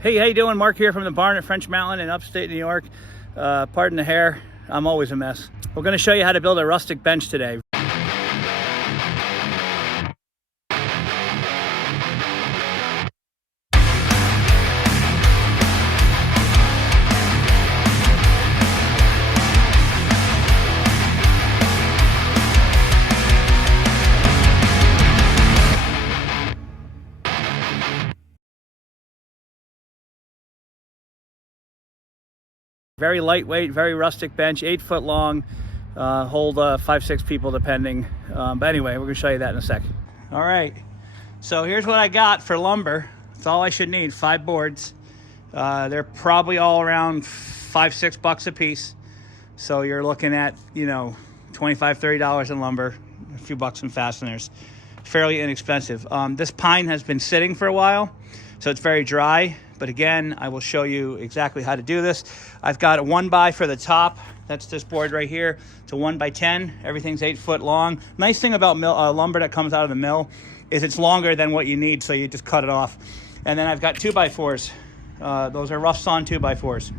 Hey, how you doing? Mark here from the barn at French Mountain in upstate New York. Pardon the hair, I'm always a mess. We're going to show you how to build a rustic bench today. Very lightweight, very rustic bench, 8 foot long, hold 5-6 people depending. But anyway, we're gonna show you that in a sec. All right, so here's what I got for lumber. That's all I should need, 5 boards. They're probably all around $5-6 bucks a piece. So you're looking at, you know, $25-30 in lumber, a few bucks in fasteners. Fairly inexpensive. This pine has been sitting for a while, so it's very dry. But again, I will show you exactly how to do this. I've got a 1x for the top. That's this board right here. It's a 1x10. Everything's 8 foot long. Nice thing about lumber that comes out of the mill is it's longer than what you need, so you just cut it off. And then I've got 2x4s. Those are rough sawn 2x4s.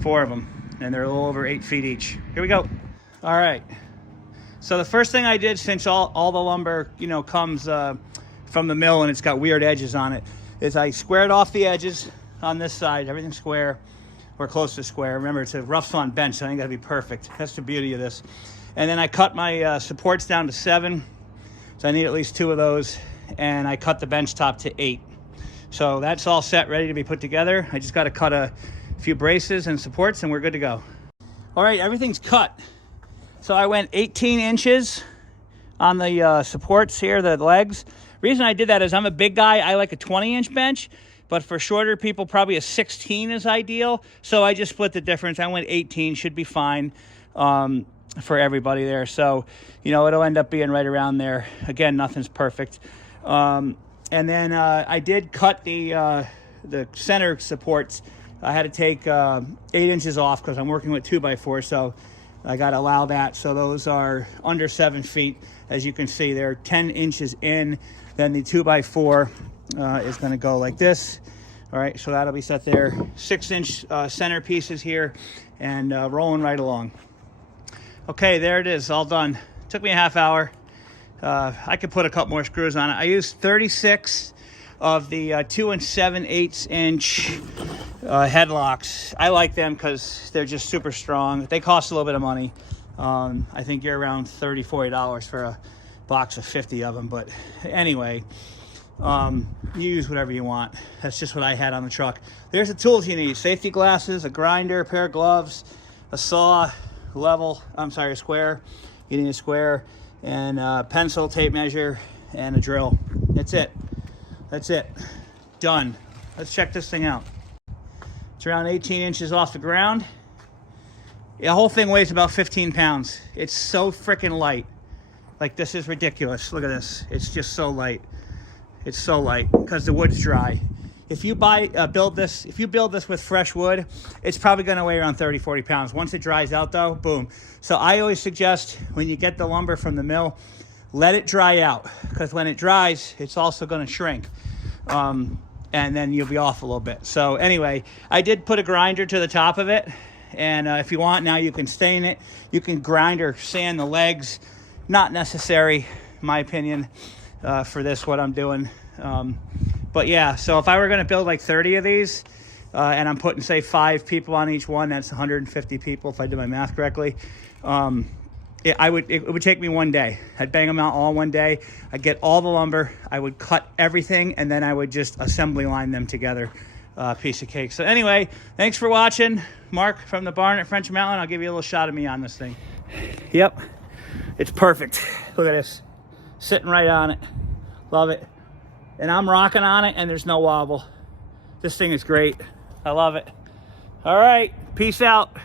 4 of them, and they're a little over 8 feet each. Here we go. All right. So the first thing I did, since all the lumber, you know, comes from the mill and it's got weird edges on it, is I squared off the edges on this side, everything square or close to square. Remember, it's a rough sawn bench, so I ain't gotta be perfect. That's the beauty of this. And then I cut my supports down to 7, so I need at least 2 of those, and I cut the bench top to 8. So that's all set, ready to be put together. I just gotta cut a few braces and supports and we're good to go. All right, everything's cut. So I went 18 inches on the supports here, the legs. Reason I did that is I'm a big guy. I like a 20-inch bench, but for shorter people, probably a 16 is ideal. So I just split the difference. I went 18, should be fine for everybody there. So, you know, it'll end up being right around there. Again, nothing's perfect. And then I did cut the center supports. I had to take 8 inches off because I'm working with 2x4, so I got to allow that. So those are under 7 feet. As you can see, they're 10 inches in. Then the 2x4 is going to go like this. All right, so that'll be set there. 6-inch center pieces here and rolling right along. Okay, there it is, all done. Took me a half hour. I could put a couple more screws on it. I used 36 of the 2 7/8 inch headlocks. I like them because they're just super strong. They cost a little bit of money. I think you're around $30-40 for a box of 50 of them, but anyway, you use whatever you want. That's just what I had on the truck. There's the tools you need: safety glasses, a grinder, a pair of gloves, a saw, a square. You need a square, and a pencil, tape measure, and a drill. That's it. Done. Let's check this thing out. It's around 18 inches off the ground. The whole thing weighs about 15 pounds. It's so freaking light. Like, this is ridiculous. Look at this. It's just so light. It's so light because the wood's dry. If you build this with fresh wood, it's probably going to weigh around 30-40 pounds. Once it dries out, though, boom. So I always suggest when you get the lumber from the mill, let it dry out, because when it dries, it's also going to shrink. And then you'll be off a little bit. So anyway, I did put a grinder to the top of it. And if you want, now you can stain it. You can grind or sand the legs. Not necessary, in my opinion, for this, what I'm doing. But yeah, so if I were going to build like 30 of these, and I'm putting, say, 5 people on each one, that's 150 people if I do my math correctly. It would take me one day. I'd bang them out all one day. I'd get all the lumber. I would cut everything, and then I would just assembly line them together. Piece of cake. So anyway, thanks for watching. Mark from the barn at French Mountain. I'll give you a little shot of me on this thing. Yep, it's perfect. Look at this, sitting right on it. Love it. And I'm rocking on it, and there's no wobble. This thing is great. I love it. All right, peace out.